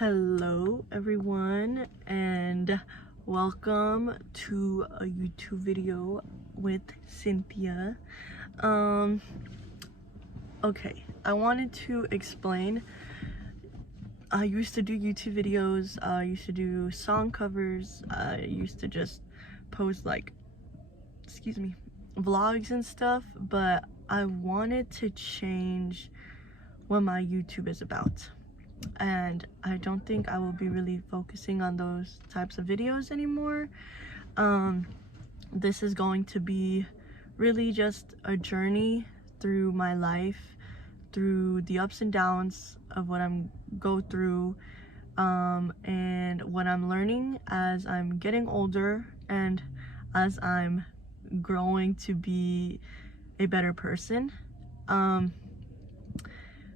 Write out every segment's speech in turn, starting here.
Hello everyone, and welcome to a YouTube video with Cynthia. Okay, I wanted to explain. I used to do YouTube videos, I used to do song covers, I used to just post vlogs and stuff, but I wanted to change what my YouTube is about. And I don't think I will be really focusing on those types of videos anymore. This is going to be really just a journey through my life, through the ups and downs of what I'm go through, and what I'm learning as I'm getting older and as I'm growing to be a better person.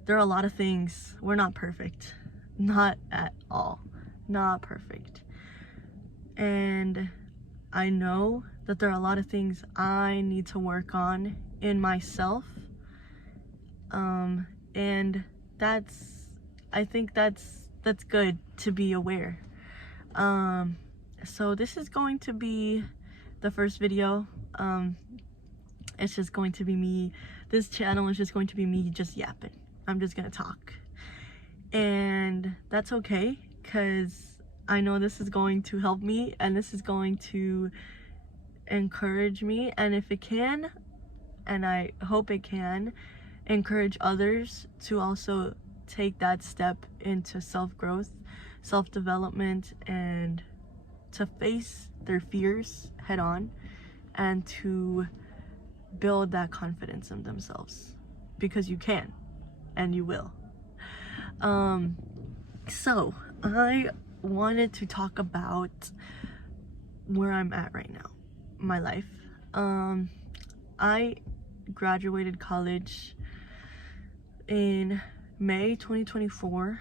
There are a lot of things. We're not perfect. Not at all. Not perfect. And I know that there are a lot of things I need to work on in myself. And I think that's good to be aware. So this is going to be the first video. It's just going to be me. This channel is just going to be me just yapping. I'm just gonna talk, and that's okay, because I know this is going to help me and this is going to encourage me, and if it can, and I hope it can, encourage others to also take that step into self-growth, self-development, and to face their fears head on and to build that confidence in themselves, because you can. And you will. So I wanted to talk about where I'm at right now, my life. I graduated college in May 2024.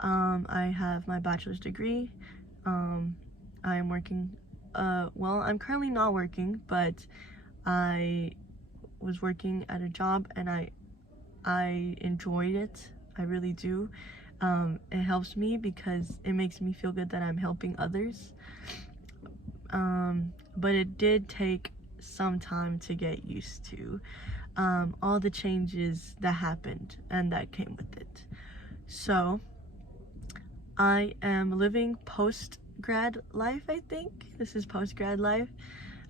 I have my bachelor's degree. I am working, well, I'm currently not working, but I was working at a job and I enjoyed it. I really do. It helps me because it makes me feel good that I'm helping others. But it did take some time to get used to all the changes that happened and that came with it. So I am living post-grad life, I think. This is post-grad life.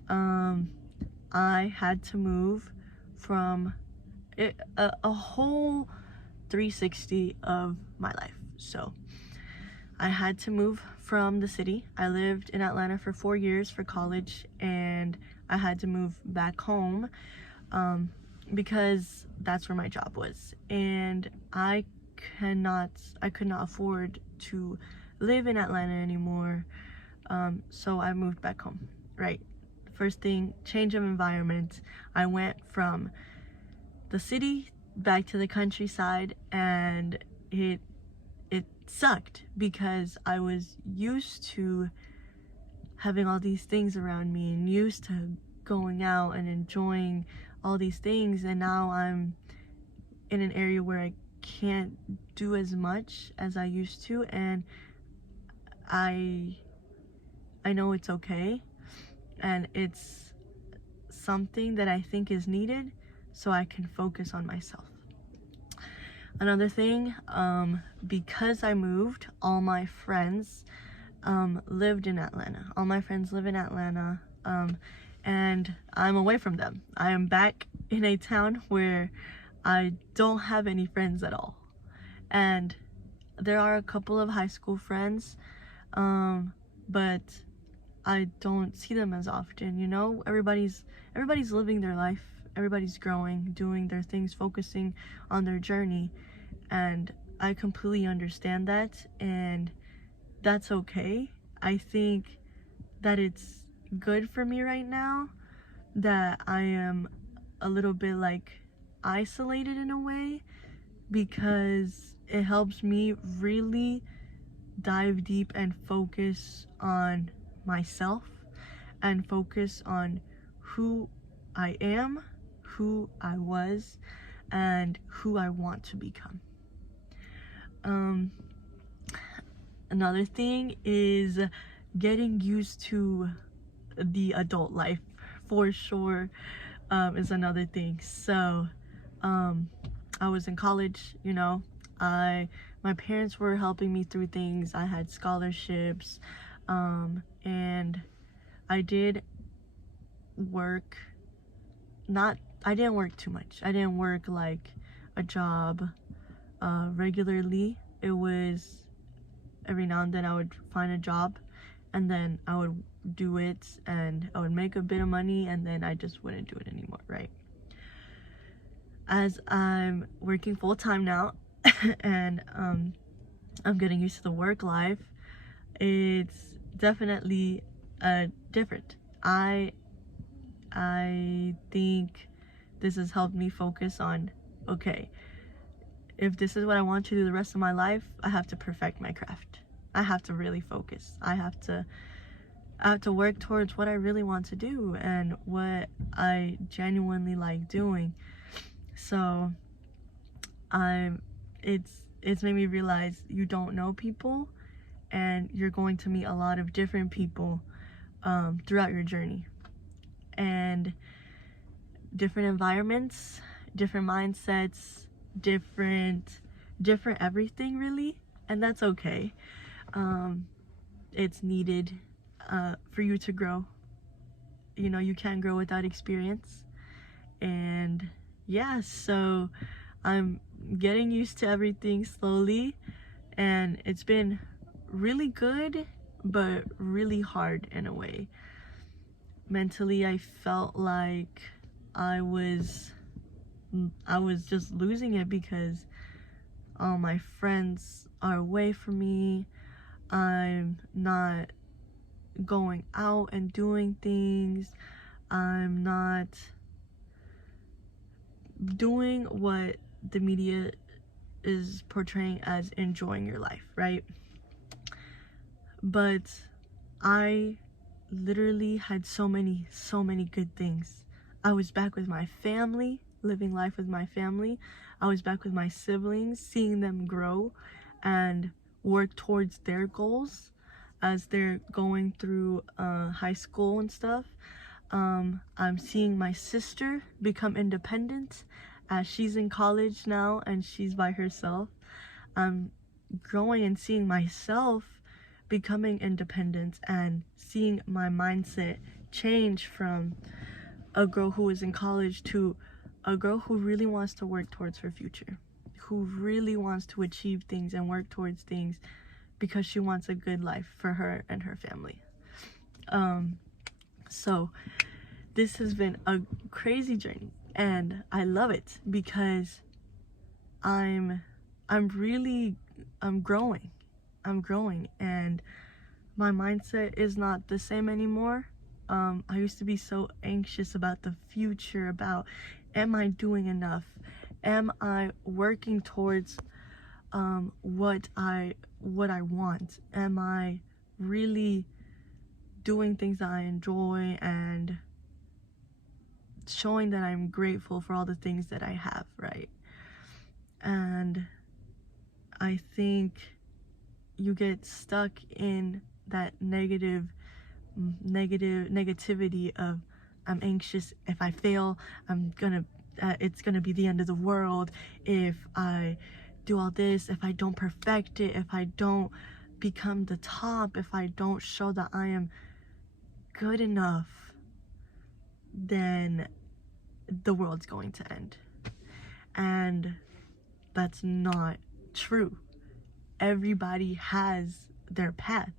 I had to move from a whole 360 of my life. So I had to move from the city. I lived in Atlanta for 4 years for college, and I had to move back home because that's where my job was, and I could not afford to live in Atlanta anymore. So I moved back home. Right, first thing, change of environment. I went from the city back to the countryside, and it sucked because I was used to having all these things around me and used to going out and enjoying all these things, and now I'm in an area where I can't do as much as I used to, and I know it's okay, and it's something that I think is needed so I can focus on myself. Another thing, because I moved, all my friends lived in Atlanta. All my friends live in Atlanta, and I'm away from them. I am back in a town where I don't have any friends at all. And there are a couple of high school friends, but I don't see them as often, you know? Everybody's living their life. Everybody's growing, doing their things, focusing on their journey, and I completely understand that, and that's okay. I think that it's good for me right now that I am a little bit like isolated in a way, because it helps me really dive deep and focus on myself and focus on who I am, who I was, and who I want to become. another thing is getting used to the adult life, for sure. Is another thing. So I was in college, you know. My parents were helping me through things. I had scholarships, and I did work. I didn't work too much. I didn't work like a job regularly. It was every now and then I would find a job, and then I would do it, and I would make a bit of money, and then I just wouldn't do it anymore, right? As I'm working full-time now, and I'm getting used to the work life, it's definitely different. I think this has helped me focus on, okay, if this is what I want to do the rest of my life, I have to perfect my craft. I have to really focus. I have to work towards what I really want to do and what I genuinely like doing. So it's made me realize you don't know people, and you're going to meet a lot of different people throughout your journey, and different environments, different mindsets, different everything, really. And that's okay. It's needed for you to grow. You know, you can't grow without experience. And yeah, so I'm getting used to everything slowly, and it's been really good but really hard in a way. Mentally, I felt like I was just losing it because all my friends are away from me. I'm not going out and doing things. I'm not doing what the media is portraying as enjoying your life, right? But I literally had so many good things. I was back with my family, living life with my family. I was back with my siblings, seeing them grow and work towards their goals as they're going through high school and stuff. I'm seeing my sister become independent as she's in college now and she's by herself. I'm growing and seeing myself becoming independent and seeing my mindset change from a girl who is in college to a girl who really wants to work towards her future, who really wants to achieve things and work towards things because she wants a good life for her and her family. So this has been a crazy journey, and I love it because I'm growing. I'm growing, and my mindset is not the same anymore. I used to be so anxious about the future, about am I doing enough? Am I working towards what I want? Am I really doing things that I enjoy and showing that I'm grateful for all the things that I have, right? And I think you get stuck in that negativity of I'm anxious. If I fail, it's gonna be the end of the world. If I do all this, if I don't perfect it, if I don't become the top, if I don't show that I am good enough, then the world's going to end. And that's not true. Everybody has their path.